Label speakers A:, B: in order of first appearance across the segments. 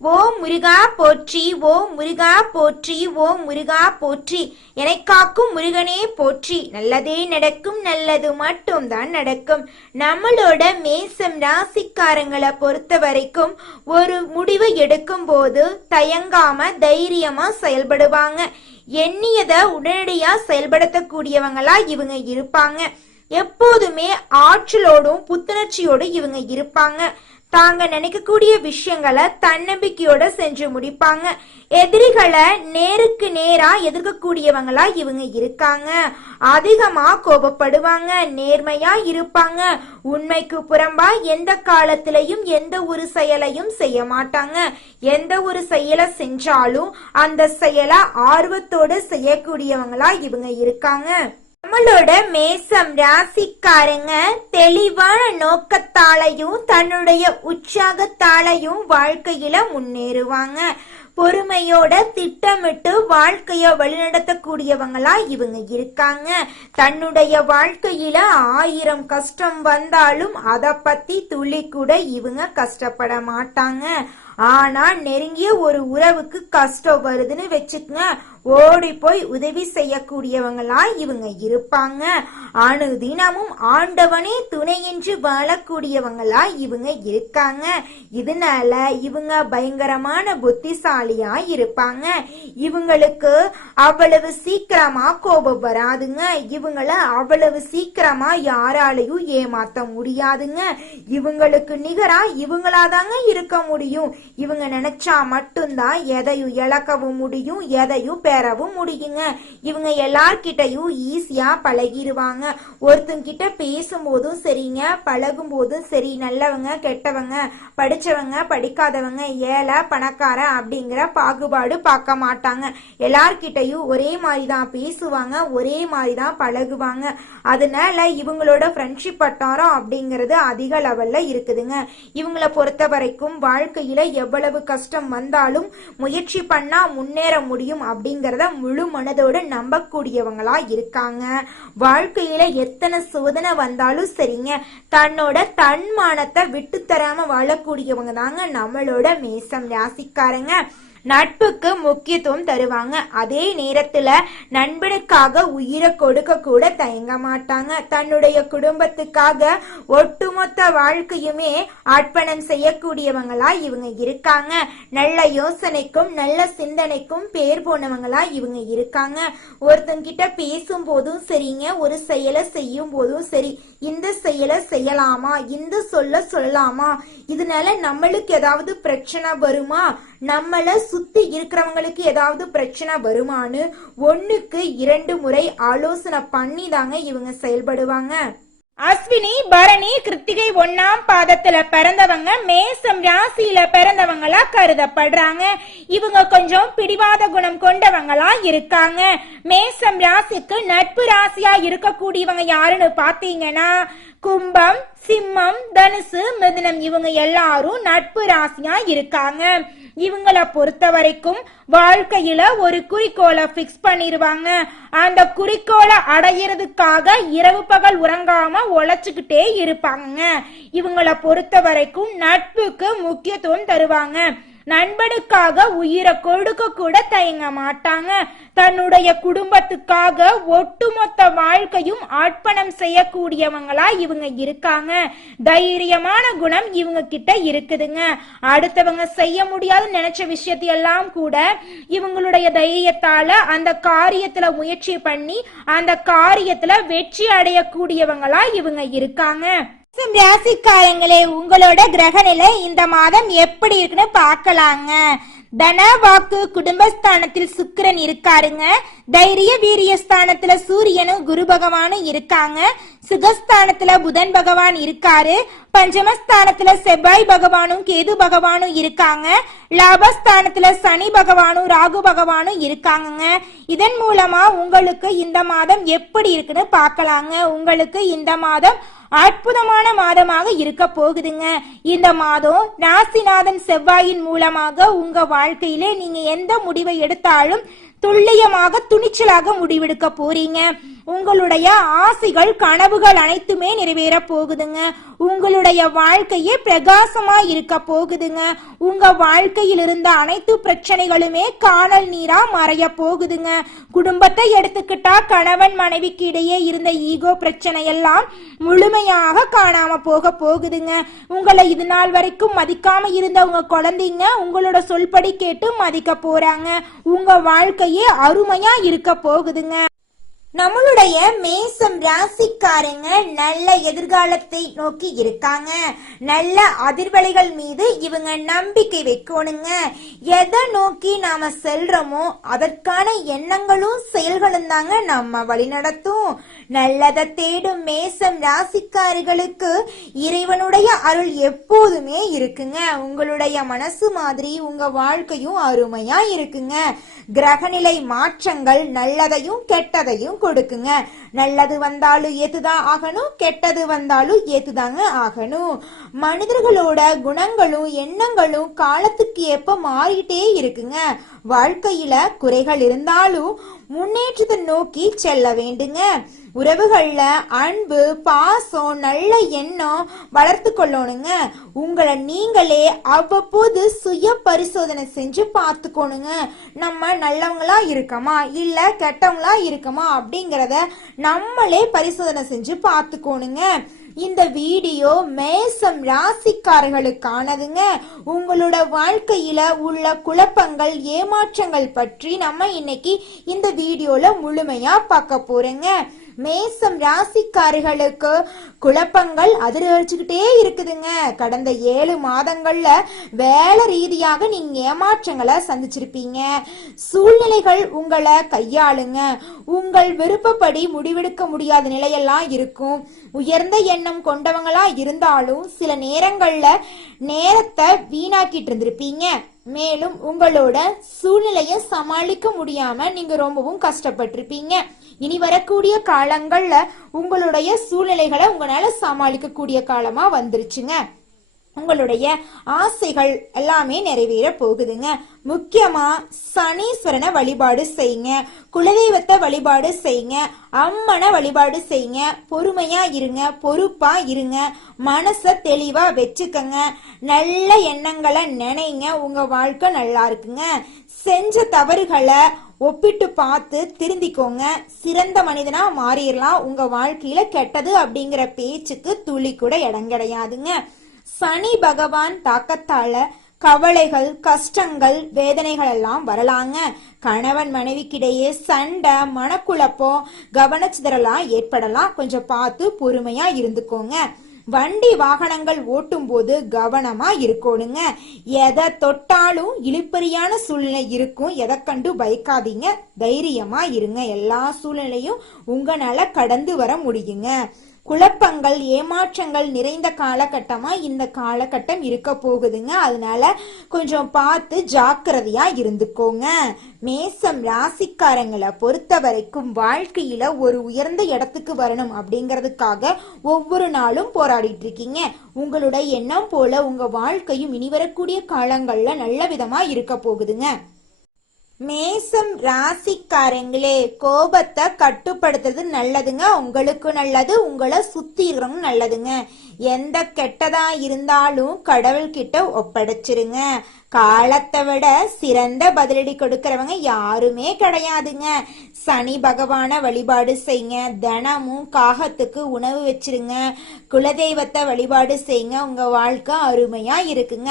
A: ஓ முருகா போற்றி ஓ முருகா போற்றி ஓ முருகா போற்றி. என்னை காக்கும் முருகனே போற்றி. நல்லதே நடக்கும் நல்லது மட்டும் தான் நடக்கும். நம்மளோட மேசம் ராசிக்காரங்களை பொறுத்த வரைக்கும் ஒரு முடிவு எடுக்கும் போது தயங்காம தைரியமா செயல்படுவாங்க. எண்ணியதை உடனடியா செயல்படுத்தக்கூடியவங்களா இவங்க இருப்பாங்க. எப்போதுமே ஆற்றலோடும் புத்துணர்ச்சியோடும் இவங்க இருப்பாங்க. தாங்க நினைக்கக்கூடிய விஷயங்களை தன்னம்பிக்கையோட செஞ்சு முடிப்பாங்க. எதிரிகளை நேருக்கு நேரா எதிர்க்கக்கூடியவங்களா இவங்க இருக்காங்க. அதிகமா கோபப்படுவாங்க நேர்மையா இருப்பாங்க. உண்மைக்கு புறம்பா எந்த காலத்திலையும் எந்த ஒரு செயலையும் செய்ய மாட்டாங்க. எந்த ஒரு செயலை செஞ்சாலும் அந்த செயலை ஆர்வத்தோட செய்யக்கூடியவங்களா இவங்க இருக்காங்க. நம்மளோட மேசம் ராசிக்காரங்க தெளிவான நோக்கத்தாலையும் தன்னுடைய உற்சாகத்தாலையும் வாழ்க்கையில முன்னேறுவாங்க. பொறுமையோட திட்டமிட்டு வாழ்க்கைய வழிநடத்தக்கூடியவங்களா இவங்க இருக்காங்க. தன்னுடைய வாழ்க்கையில ஆயிரம் கஷ்டம் வந்தாலும் அதை பத்தி துளி கூட இவங்க கஷ்டப்பட மாட்டாங்க. ஆனா நெருங்கிய ஒரு உறவுக்கு கஷ்டம் வருதுன்னு வச்சுக்கங்க. ஓடி போய் உதவி செய்யக்கூடியவங்களா இவங்க இருப்பாங்க. அனுதினமும் ஆண்டவனே துணையின்றி என்று வாழக்கூடியவங்களா இவங்க இருக்காங்க. இதனால இவங்க பயங்கரமான புத்திசாலியா இருப்பாங்க. இவங்களுக்கு அவ்வளவு சீக்கிரமா கோபம் வராதுங்க. இவங்கள அவ்வளவு சீக்கிரமா யாராலையும் ஏமாத்த முடியாதுங்க. இவங்களுக்கு நிகரா இவங்களாதாங்க இருக்க முடியும். இவங்க நினைச்சா மட்டும்தான் எதையும் இழக்கவும் முடியும். எதையும் பெறவும் முடியுங்க. இவங்க எல்லார்கிட்டையும் ஈஸியா பழகிடுவாங்க ஒருத்தங்கிட்ட பேசும்போதும் சரிங்க பழகும் போதும் சரி நல்லவங்க கெட்டவங்க படிச்சவங்க படிக்காதவங்க ஏழை பணக்காரன் அப்படிங்கிற பாகுபாடு பார்க்க மாட்டாங்க. எல்லார்கிட்டையும் ஒரே மாதிரி தான் பேசுவாங்க ஒரே மாதிரி தான் பழகுவாங்க. அதனால இவங்களோட ஃப்ரெண்ட்ஷிப் வட்டாரம் அப்படிங்கிறது அதிக லெவல்ல இருக்குதுங்க. இவங்களை பொறுத்த வரைக்கும் வாழ்க்கையில எவ்வளவு கஷ்டம் வந்தாலும் முயற்சி பண்ணா முன்னேற முடியும் அப்படிங்கிறத முழு மனதோட நம்பக்கூடியவங்களா இருக்காங்க. வாழ்க்கையில எத்தனை சோதனை வந்தாலும் சரிங்க. தன்னோட தன்மானத்தை விட்டு தராம வாழக்கூடியவங்க தாங்க நம்மளோட மேசம் ராசிக்காரங்க. நட்புக்கு முக்கியத்துவம் தருவாங்க. அதே நேரத்துல நண்பனுக்காக உயிரை கொடுக்க கூட தயங்க மாட்டாங்க. தன்னுடைய குடும்பத்துக்காக ஒட்டுமொத்த வாழ்க்கையுமே அர்ப்பணம் செய்யக்கூடியவங்களா இவங்க இருக்காங்க. நல்ல யோசனைக்கும் நல்ல சிந்தனைக்கும் பேர் போனவங்களா இவங்க இருக்காங்க. ஒருத்தங்கிட்ட பேசும் போதும் சரிங்க ஒரு செயலை செய்யும் போதும் சரி. இந்த செயலை செய்யலாமா? இந்த சொல்ல சொல்லலாமா? இதனால நம்மளுக்கு ஏதாவது பிரச்சனை வருமா? நம்மள சுத்தி இருக்கிறவங்களுக்கு ஏதாவது பிரச்சனை வருமான்னு ஒண்ணுக்கு இரண்டு முறை ஆலோசனை பண்ணி தாங்க இவங்க செயல்படுவாங்க. அஸ்வினி பரணி கிருத்திகை ஒன்னாம் பாதத்துல பிறந்தவங்க மேசம் ராசியில பிறந்தவங்களா கருதப்படுறாங்க. இவங்க கொஞ்சம் பிடிவாத குணம் கொண்டவங்களா இருக்காங்க. மேசம் ராசிக்கு நட்பு ராசியா இருக்கக்கூடியவங்க யாருன்னு பாத்தீங்கன்னா கும்பம் சிம்மம் தனுசு மிதுனம் இவங்க எல்லாரும் நட்பு ராசியா இருக்காங்க. இவங்கள பொறுத்த வரைக்கும் வாழ்க்கையில ஒரு குறிக்கோளை பிக்ஸ் பண்ணிடுவாங்க அந்த குறிக்கோளை அடையிறதுக்காக இரவு பகல் உறங்காம உழைச்சுக்கிட்டே இருப்பாங்க. இவங்கள பொறுத்த வரைக்கும் நட்புக்கு முக்கியத்துவம் தருவாங்க. நண்பனுக்காக உயிரை கொடுக்க கூட தயங்க மாட்டாங்க. தன்னுடைய குடும்பத்துக்காக ஒட்டுமொத்த வாழ்க்கையும் அர்ப்பணம் செய்யக்கூடியவங்களா இவங்க இருக்காங்க. தைரியமான குணம் இவங்க கிட்ட இருக்குதுங்க. அடுத்தவங்க செய்ய முடியாதுன்னு நினைச்ச விஷயத்தையெல்லாம் கூட இவங்களுடைய தைரியத்தால அந்த காரியத்துல முயற்சி பண்ணி அந்த காரியத்துல வெற்றி அடையக்கூடியவங்களா இவங்க இருக்காங்க. ராசிக்காரங்களே உங்களோட கிரகநிலை இந்த மாதம் எப்படி இருக்குன்னு பார்க்கலாங்க. தன வாக்கு குடும்பஸ்தானத்தில் சுக்கிரன் இருக்காருங்க. தைரிய வீரிய ஸ்தானத்துல சூரியனும் குரு பகவானும் இருக்காங்க. சுகஸ்தானத்துல புதன் பகவான் இருக்காரு. பஞ்சமஸ்தானத்துல செவ்வாய் பகவானும் கேது பகவானும் இருக்காங்க. லாபஸ்தானத்துல சனி பகவானும் ராகு பகவானும் இருக்காங்கங்க. இதன் மூலமா உங்களுக்கு இந்த மாதம் எப்படி இருக்குன்னு பார்க்கலாங்க. உங்களுக்கு இந்த மாதம் அற்புதமான மாதமாக இருக்க போகுதுங்க. இந்த மாதம் ராசிநாதன் செவ்வாயின் மூலமாக உங்க வாழ்க்கையிலே நீங்க எந்த முடிவை எடுத்தாலும் துல்லியமாக துணிச்சலாக முடிவெடுக்க போறீங்க. உங்களுடைய ஆசைகள் கனவுகள் அனைத்துமே நிறைவேற போகுதுங்க. உங்களுடைய வாழ்க்கையே பிரகாசமா இருக்க போகுதுங்க. உங்க வாழ்க்கையில் இருந்த அனைத்து பிரச்சனைகளுமே காணல் நீரா மறைய போகுதுங்க. குடும்பத்தை எடுத்துக்கிட்டா கணவன் மனைவிக்கு இடையே இருந்த ஈகோ பிரச்சனை எல்லாம் முழுமையாக காணாம போக போகுதுங்க. உங்களை இது நாள் வரைக்கும் மதிக்காம இருந்த உங்க குழந்தைங்க உங்களோட சொல்படி கேட்டு மதிக்க போறாங்க. உங்க வாழ்க்கையே அருமையா இருக்க போகுதுங்க. நம்மளுடைய மேசம் ராசிக்காரங்க நல்ல எதிர்காலத்தை நோக்கி இருக்காங்க. நல்ல அதிர்வலைகள் மீது இவங்க நம்பிக்கை வைக்கணுங்க. எதை நோக்கி நாம செல்றோமோ அதற்கான எண்ணங்களும் செயல்களும் தாங்க நம்ம வழிநடத்தும் நல்லதை தேடும் மேசம் ராசிக்காரிகளுக்கு இறைவனுடைய அருள் எப்போதுமே இருக்குங்க. உங்களுடைய மனசு மாதிரி உங்க வாழ்க்கையும் அருமையா இருக்குங்க. கிரகநிலை மாற்றங்கள் நல்லதையும் கெட்டதையும் கொடுக்குங்க. நல்லது வந்தாலும் ஏத்துதான் ஆகணும் கெட்டது வந்தாலும் ஏத்துதாங்க ஆகணும். மனிதர்களோட குணங்களும் எண்ணங்களும் காலத்துக்கு ஏற்ப மாறிட்டே இருக்குங்க. வாழ்க்கையில குறைகள் இருந்தாலும் முன்னேற்றத்தை நோக்கி செல்ல வேண்டுங்க. உறவுகளில் அன்பு பாசம் நல்ல எண்ணம் வளர்த்து கொள்ளணுங்க. உங்களை நீங்களே அவ்வப்போது சுய பரிசோதனை செஞ்சு பார்த்துக்கோணுங்க. நம்ம நல்லவங்களா இருக்கமா? இல்லை கெட்டவங்களா இருக்கமா? அப்படிங்கிறத நம்மளே பரிசோதனை செஞ்சு பார்த்துக்கோணுங்க. இந்த வீடியோ மேசம் ராசிக்காரர்களுக்கானதுங்க. உங்களோட வாழ்க்கையில உள்ள குழப்பங்கள் ஏமாற்றங்கள் பற்றி நம்ம இன்னைக்கு இந்த வீடியோல முழுமையா பார்க்க போறேங்க. மேசம் ராசிக்காரர்களுக்கு குழப்பங்கள் அதிகரிச்சுக்கிட்டே இருக்குதுங்க. கடந்த ஏழு மாதங்கள்ல வேலை ரீதியாக நீங்க ஏமாற்றங்களை சந்திச்சிருப்பீங்க. சூழ்நிலைகள் உங்களை கையாளுங்க. உங்கள் விருப்பப்படி முடிவெடுக்க முடியாத நிலையெல்லாம் இருக்கும். உயர்ந்த எண்ணம் கொண்டவங்களா இருந்தாலும் சில நேரங்கள்ல நேரத்தை வீணாக்கிட்டு இருந்திருப்பீங்க. மேலும் உங்களோட சூழ்நிலையை சமாளிக்க முடியாம நீங்க ரொம்பவும் கஷ்டப்பட்டிருப்பீங்க. இனி வரக்கூடிய காலங்கள்ல உங்களுடைய சூழ்நிலைகளை உங்களால சமாளிக்க கூடிய காலமா வந்துருச்சுங்க. உங்களுடைய ஆசைகள் எல்லாமே நிறைவேற போகுதுங்க. முக்கியமா சனீஸ்வரனை வழிபாடு செய்யுங்க. குலதெய்வத்தை வழிபாடு செய்யுங்க. அம்மனை வழிபாடு செய்யுங்க. பொறுமையா இருங்க. பொறுப்பா இருங்க. மனச தெளிவா வச்சுக்கங்க. நல்ல எண்ணங்களை நினைங்க. உங்க வாழ்க்கை நல்லா இருக்குங்க. செஞ்ச தவறுகளை ஒப்பிட்டு பார்த்து திருந்திக்கோங்க. சிறந்த மனிதனா மாறிடலாம். உங்க வாழ்க்கையில கெட்டது அப்படிங்கிற பேச்சுக்கு துளி கூட இடம் கிடையாதுங்க. சனி பகவான் தாக்கத்தால கவலைகள் கஷ்டங்கள் வேதனைகள் எல்லாம் வரலாங்க. கணவன் மனைவிக்கிடையே சண்டை மனக்குழப்பம் கவனச்சிதறலாம் ஏற்படலாம். கொஞ்சம் பார்த்து பொறுமையா இருந்துக்கோங்க. வண்டி வாகனங்கள் ஓட்டும் போது கவனமா இருக்கணுங்க. எதை தொட்டாலும் இழுப்பறியான சூழ்நிலை இருக்கும். எதை கண்டு பயக்காதீங்க. தைரியமா இருங்க. எல்லா சூழ்நிலையும் உங்களால கடந்து வர முடியுங்க. குழப்பங்கள் ஏமாற்றங்கள் நிறைந்த காலகட்டமாக இந்த காலகட்டம் இருக்க போகுதுங்க. அதனால கொஞ்சம் பார்த்து ஜாக்கிரதையா இருந்துக்கோங்க. மேசம் ராசிக்காரங்களை பொறுத்த வரைக்கும் வாழ்க்கையில ஒரு உயர்ந்த இடத்துக்கு வரணும் அப்படிங்கிறதுக்காக ஒவ்வொரு நாளும் போராடிட்டு இருக்கீங்க உங்களோட எண்ணம் போல உங்க வாழ்க்கையும் இனி வரக்கூடிய காலங்கள்ல நல்ல விதமா இருக்க போகுதுங்க. மேசம் ராசிக்காரங்களே கோபத்தை கட்டுப்படுத்துறது நல்லதுங்க உங்களுக்கு நல்லது உங்களை சுத்தி இருக்கிறவங்க நல்லதுங்க. எந்த கெட்டதா இருந்தாலும் கடவுள்கிட்ட ஒப்படைச்சிருங்க. காலத்தை விட சிறந்த பதிலடி கொடுக்கறவங்க யாருமே கிடையாதுங்க. சனி பகவான வழிபாடு செய்யுங்க. தினமும் காகத்துக்கு உணவு வச்சிருங்க. குலதெய்வத்தை வழிபாடு செய்யுங்க. உங்க வாழ்க்கை அருமையா இருக்குங்க.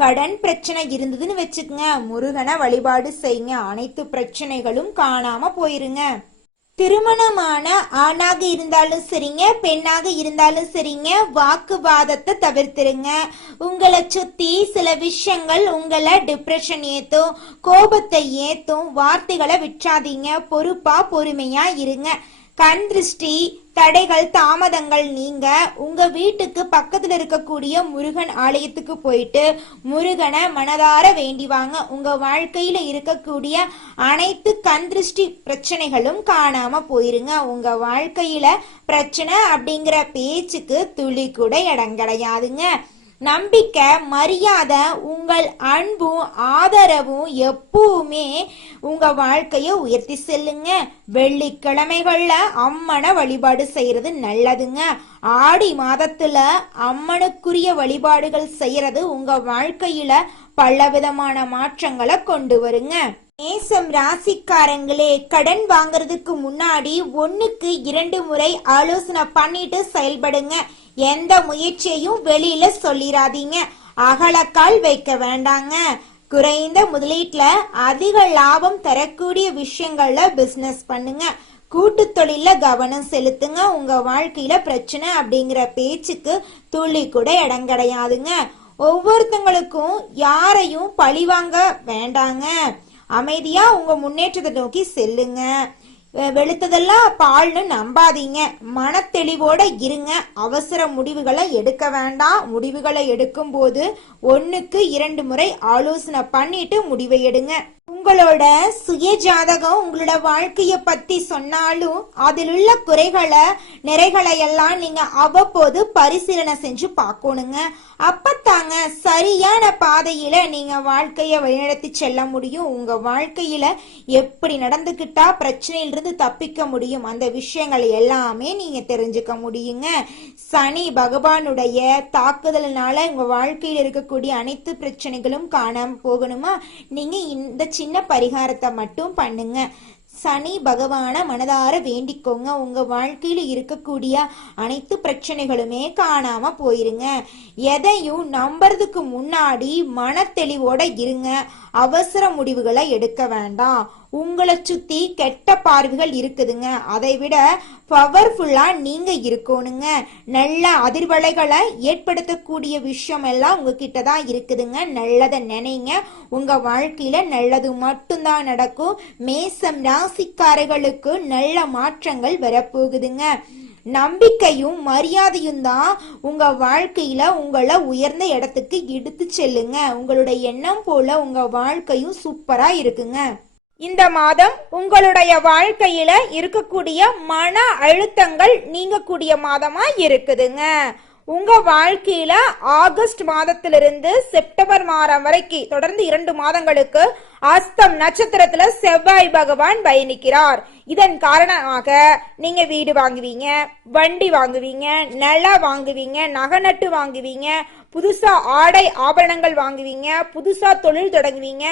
A: கடன் பிரச்சனை இருந்ததுன்னு வச்சுக்கங்க. முருகனை வழிபாடு செய்யுங்க. அனைத்து பிரச்சனைகளும் காணாம போயிருங்க. திருமணமான ஆணாக இருந்தாலும் சரிங்க பெண்ணாக இருந்தாலும் சரிங்க வாக்குவாதத்தை தவிர்த்துருங்க. உங்களை சுத்தி சில விஷயங்கள் உங்களை டிப்ரெஷன் ஏத்தும் கோபத்தை ஏத்தும் வார்த்தைகளை விற்றாதீங்க. பொறுப்பா பொறுமையா இருங்க. கண் திருஷ்டி தடைகள் தாமதங்கள் நீங்க உங்க வீட்டுக்கு பக்கத்துல இருக்கக்கூடிய முருகன் ஆலயத்துக்கு போயிட்டு முருகனை மனதார வேண்டி வாங்க. உங்க வாழ்க்கையில இருக்கக்கூடிய அனைத்து கண் திருஷ்டி பிரச்சனைகளும் காணாம போயிருங்க. உங்க வாழ்க்கையில பிரச்சனை அப்படிங்கிற பேச்சுக்கு துளி கூட இடம் கிடையாதுங்க. நம்பிக்கை மரியாதை உங்கள் அன்பும் ஆதரவும் எப்பவுமே உங்க வாழ்க்கையை உயர்த்தி செல்லுங்க. வெள்ளிக்கிழமைகள்ல அம்மனை வழிபாடு செய்யறது நல்லதுங்க. ஆடி மாதத்துல அம்மனுக்குரிய வழிபாடுகள் செய்யறது உங்க வாழ்க்கையில பலவிதமான மாற்றங்களை கொண்டு வருங்க. நேசம் ராசிக்காரங்களே கடன் வாங்குறதுக்கு முன்னாடி ஒன்னுக்கு இரண்டு முறை ஆலோசனை பண்ணிட்டு செயல்படுங்க. எந்த முயற்சியையும் வெளியில சொல்லிராதீங்க. அகலக்கால் வைக்க வேண்டாங்க. குறைந்த முதலீட்டுல அதிக லாபம் தரக்கூடிய விஷயங்கள்ல பிசினஸ் பண்ணுங்க. கூட்டு தொழில கவனம் செலுத்துங்க. உங்க வாழ்க்கையில பிரச்சனை அப்படிங்கிற பேச்சுக்கு துள்ளி கூட இடம் கிடையாதுங்க. ஒவ்வொருத்தங்களுக்கும் யாரையும் பழிவாங்க வேண்டாங்க. அமைதியா உங்க முன்னேற்றத்தை நோக்கி செல்லுங்க. வெளுத்ததெல்லாம் பால்னு நம்பாதீங்க. மனத்தெளிவோட இருங்க. அவசர முடிவுகளை எடுக்க வேண்டாம். முடிவுகளை எடுக்கும்போது ஒன்றுக்கு இரண்டு முறை ஆலோசனை பண்ணிட்டு முடிவை எடுங்க. உங்களோட சுய ஜாதகம் உங்களோட வாழ்க்கைய பத்தி சொன்னாலும் அதில் உள்ள குறைகளை நிறைகளை எல்லாம் நீங்க அவ்வப்போது பரிசீலனை செஞ்சு பார்க்கணுங்க. அப்பத்தாங்க சரியான பாதையில நீங்க வாழ்க்கைய வழிநடத்தி செல்ல முடியும். உங்க வாழ்க்கையில எப்படி நடந்துக்கிட்டா பிரச்சனையிலிருந்து தப்பிக்க முடியும். அந்த விஷயங்கள் எல்லாமே நீங்க தெரிஞ்சுக்க முடியுங்க. சனி பகவானுடைய தாக்குதலினால உங்க வாழ்க்கையில் இருக்கக்கூடிய அனைத்து பிரச்சனைகளும் காணாம போகணுமா? நீங்க இந்த சின்ன பரிகாரத்தை மட்டும் பண்ணுங்க. சனி பகவான மனதார வேண்டிக்கோங்க. உங்க வாழ்க்கையில இருக்கக்கூடிய அனைத்து பிரச்சனைகளுமே காணாம போயிருங்க. எதையும் நம்புறதுக்கு முன்னாடி மனத்தெளிவோட இருங்க. அவசர முடிவுகளை எடுக்க வேண்டாம். உங்களை சுத்தி கெட்ட பார்வைகள் இருக்குதுங்க. அதை விட பவர்ஃபுல்லா நீங்க இருக்கணுங்க. நல்ல அதிர்வலைகளை ஏற்படுத்தக்கூடிய விஷயம் எல்லாம் உங்ககிட்ட தான் இருக்குதுங்க. நல்லதை நினைங்க. உங்க வாழ்க்கையில நல்லது மட்டும்தான் நடக்கும். மேசம் ராசிக்காரர்களுக்கு நல்ல மாற்றங்கள் வரப்போகுதுங்க. நம்பிக்கையும் மரியாதையும் தான் உங்க வாழ்க்கையில உங்களை உயர்ந்த இடத்துக்கு எடுத்து செல்லுங்க. உங்களுடைய எண்ணம் போல உங்க வாழ்க்கையும் சூப்பரா இருக்குங்க. இந்த மாதம் உங்களுடைய வாழ்க்கையில இருக்கக்கூடிய மன அழுத்தங்கள் நீங்கக்கூடிய மாதமா இருக்குதுங்க. உங்க வாழ்க்கையில ஆகஸ்ட் மாதத்திலிருந்து செப்டம்பர் மாதம் வரைக்கும் தொடர்ந்து இரண்டு மாதங்களுக்கு அஸ்தம் நட்சத்திரத்துல செவ்வாய் பகவான் பயணிக்கிறார். இதன் காரணமாக நீங்க வீடு வாங்குவீங்க வண்டி வாங்குவீங்க நிலம் வாங்குவீங்க நகை நட்டு வாங்குவீங்க புதுசா ஆடை ஆபரணங்கள் வாங்குவீங்க புதுசா தொழில் தொடங்குவீங்க.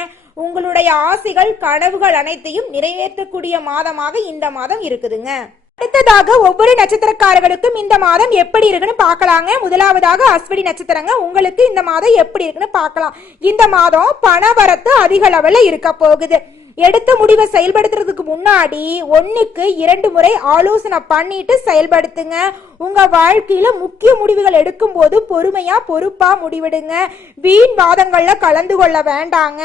A: உங்களுடைய ஆசைகள் கனவுகள் அனைத்தையும் நிறைவேற்றக்கூடிய மாதமாக இந்த மாதம் இருக்குதுங்க. அடுத்ததாக ஒவ்வொரு நட்சத்திரக்காரர்களுக்கும் இந்த மாதம் எப்படி இருக்குன்னு பார்க்கலாங்க. முதலாவதாக அஸ்வினி நட்சத்திரங்க உங்களுக்கு இந்த மாதம் எப்படி இருக்குன்னு பார்க்கலாம். இந்த மாதம் பணவரத்து அதிக லெவல்ல இருக்க போகுது. எடுத்த முடிவை செயல்படுத்துறதுக்கு முன்னாடி ஒன்றுக்கு இரண்டு முறை ஆலோசனை பண்ணிட்டு செயல்படுத்துங்க. உங்க வாழ்க்கையில முக்கிய முடிவுகள் எடுக்கும் போது பொறுமையா பொறுப்பா முடிவெடுங்க. வீண் வாதங்கள்ல கலந்து கொள்ள வேண்டாங்க.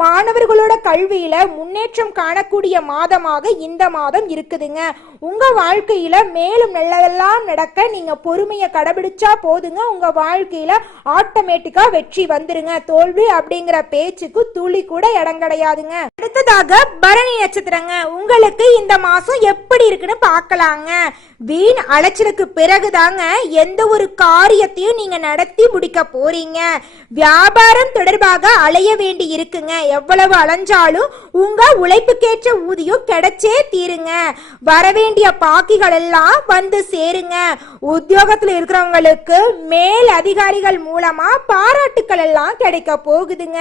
A: மாணவர்களோட கல்வியில முன்னேற்றம் காணக்கூடிய மாதமாக இந்த மாதம் இருக்குதுங்க. உங்க வாழ்க்கையில மேலும் நல்லதெல்லாம் நடக்க நீங்க பொறுமையை கடைபிடிச்சா போதுங்க. உங்க வாழ்க்கையில ஆட்டோமேட்டிக்கா வெற்றி வந்துருங்க. தோல்வி அப்படிங்கிற பேச்சுக்கு துளி கூட இடம் கிடையாதுங்க. அடுத்ததாக பரணி நட்சத்திரங்க. உங்களுக்கு இந்த மாசம் எப்படி இருக்குன்னு பார்க்கலாங்க. வீண் அலைச்சலுக்கு பிறகுதாங்க எந்த ஒரு காரியத்தையும் நீங்க நடத்தி முடிக்க போறீங்க. வியாபாரம் தொடர்பாக அலைய வேண்டி இருக்குங்க. எவ்வளவு அலைஞ்சாலும் உங்க உழைப்புக்கேற்ற ஊதியம் கிடைச்சே தீருங்க. வரவேண்டிய பாக்கிகள் எல்லாம் வந்து சேருங்க. உத்தியோகத்தில் இருக்கிறவங்களுக்கு மேல் அதிகாரிகள் மூலமா பாராட்டுக்கள் எல்லாம் கிடைக்க போகுதுங்க.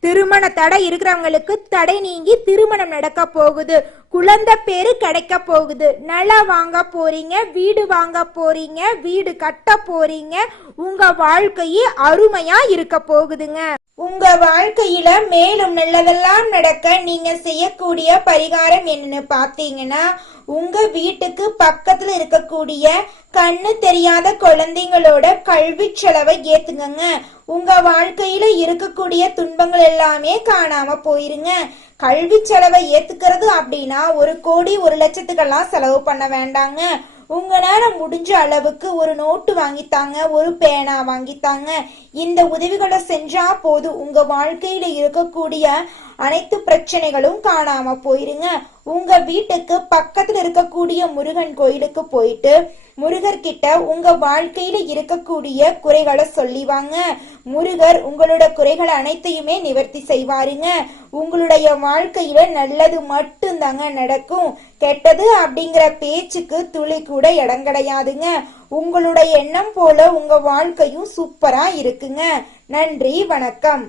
A: திருமண தடை இருக்கிறவங்களுக்கு தடை நீங்கி திருமணம் நடக்க போகுது. குழந்தை பேரு கிடைக்க போகுது. நிலம் வாங்க போறீங்க வீடு வாங்க போறீங்க வீடு கட்ட போறீங்க. உங்க வாழ்க்கையே அருமையா இருக்க போகுதுங்க. உங்க வாழ்க்கையில மேலும் நல்லதெல்லாம் நடக்க நீங்க செய்யக்கூடிய பரிகாரம் என்னன்னு பாத்தீங்கன்னா உங்க வீட்டுக்கு பக்கத்துல இருக்கக்கூடிய கண்ணு தெரியாத குழந்தைங்களோட கல்வி செலவை ஏத்துங்கங்க. உங்க வாழ்க்கையில இருக்கக்கூடிய துன்பங்கள் எல்லாமே காணாம போயிருங்க. கல்வி செலவை ஏத்துக்கிறது அப்படின்னா ஒரு கோடி ஒரு லட்சத்துக்கெல்லாம் செலவு பண்ண வேண்டாங்க. உங்களால முடிஞ்ச அளவுக்கு ஒரு நோட்டு வாங்கித்தாங்க ஒரு பேனா வாங்கித்தாங்க. இந்த உதவிகளை செஞ்சா போது உங்க வாழ்க்கையில இருக்கக்கூடிய அனைத்து பிரச்சனைகளும் காணாம போயிருங்க. உங்க வீட்டுக்கு பக்கத்துல இருக்கக்கூடிய முருகன் கோயிலுக்கு போயிட்டு முருகர் கிட்ட உங்க வாழ்க்கையில இருக்கக்கூடிய குறைகளை சொல்லிவாங்க முருகர் உங்களோட குறைகளை அனைத்தையுமே நிவர்த்தி செய்வாருங்க. உங்களுடைய வாழ்க்கையில நல்லது மட்டும்தாங்க நடக்கும். கெட்டது அப்படிங்கிற பேச்சுக்கு துளி கூட இடம் கிடையாதுங்க. உங்களுடைய எண்ணம் போல உங்க வாழ்க்கையும் சூப்பரா இருக்குங்க. நன்றி வணக்கம்.